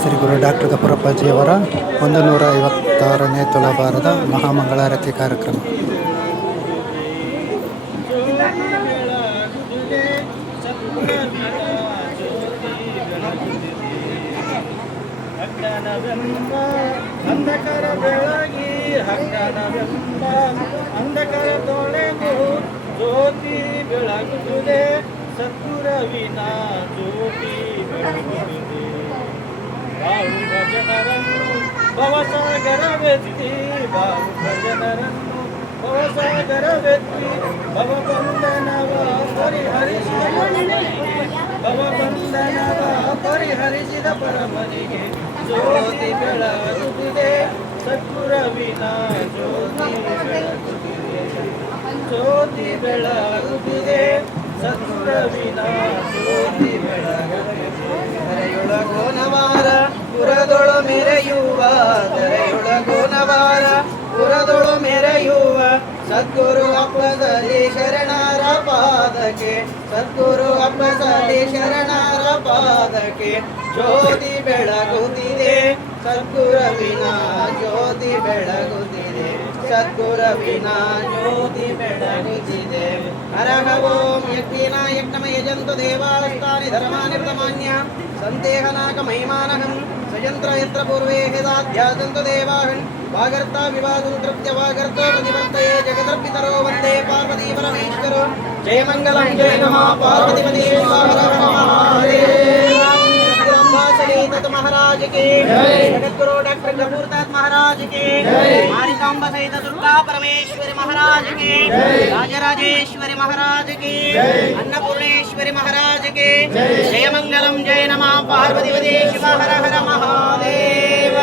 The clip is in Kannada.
ಶ್ರೀ ಗುರು ಡಾಕ್ಟರ್ ಗಫೂರಪ್ಪಾಜಿಯವರ 156ನೇ ತುಲಾಭಾರದ ಮಹಾಮಂಗಳಾರತಿ ಕಾರ್ಯಕ್ರಮ. ಅಂಧಕಾರ ಬೆಳಗಿ ಹಗ್ಗನವೆಂಬ ಅಂಧಕಾರ ತೊಳೆದು ಜ್ಯೋತಿ ಬೆಳಗುತ್ತದೆ. ಸದ್ಗುರವಿನ ಜ್ಯೋತಿ ಬೆಳಗುತ್ತದೆ. ಬಾವುಕ ಜನರನ್ನು ಭವಸಾಗರವೆತ್ತಿ ಬಾವುಕ ಜನರನ್ನು ಭವಸಾಗರವೆತ್ತಿ ಭವಬಂಧನವ ಪರಿಹರಿಸಿದ ಪರಮನಿಗೆ ಜ್ಯೋತಿ ಬೆಳಗುತ್ತಿದೆ. ಸದ್ಗುರವಿನ ಜ್ಯೋತಿ ಬೆಳಗುತ್ತಿದೆ. ಜ್ಯೋತಿ ಬೆಳಗುತ್ತಿದೆ. ಸದ್ಗುರವಿನ ಜ್ಯೋತಿ ಬೆಳಗುತ್ತಿದೆ. ಧರೆಯೊಳಗೋನವಾರ ಪುರದೊಳು ಮೆರೆಯುವ ಧರೆಯೊಳಗೋನವಾರ ಪುರದೊಳು ಮೆರೆಯುವ ಸದ್ಗುರು ಅಪ್ಪಸಲಿ ಶರಣರ ಪಾದಕ್ಕೆ ಸದ್ಗುರು ಅಪ್ಪಸಲಿ ಶರಣರ ಪಾದಕ್ಕೆ ಜ್ಯೋತಿ ಬೆಳಗುತ್ತಿದೆ. ಸದ್ಗುರವಿನ ಜ್ಯೋತಿ ಬೆಳಗುತ್ತಿದೆ. ಸದ್ಗುರವಿನ ಜ್ಯೋತಿ ಬೆಳಗುತ್ತಿದೆ. ಹರಹ ಓಂ ಯಜ್ಞೇನ ಯಜ್ಞಮ ಯಜಂತು ದೇವಾಸ್ತಾನಿ ಧರ್ಮಾನಿ ಪ್ರಮಾನ್ಯ ಸಂದೇಹನಾಕ ಮಹಿಮಾನಹಂ ಸಯಂತ್ರ ಯತ್ರ ಪೂರ್ವೇ ಹಿದಾಧ್ಯಾಸಂತು ದೇವಾಹನ್ ವಾಗರ್ತ ವಿವಾದಂ ತೃಪ್ತ್ಯ ವಾಗರ್ತ ಪ್ರತಿವರ್ತಯೇ ಜಗದರ್ಪಿತರೋ ವಂದೇ ಪಾರ್ವತಿ ಪರಮೇಶ್ವರೋ. ಜಯ ಮಂಗಲಂ ಜಯ ನಮಃ ಪಾರ್ವತಿಪತಿ महाराज के जगद्गुरु डॉक्टर गफूरदास महाराज के मारिकांबा सहित दुर्गा परमेश्वरी महाराज के राजराजेश्वरी महाराज के अन्नपूर्णेश्वरी महाराज के जय मंगलम जय नमः पार्वती शिव हर हर महादेव.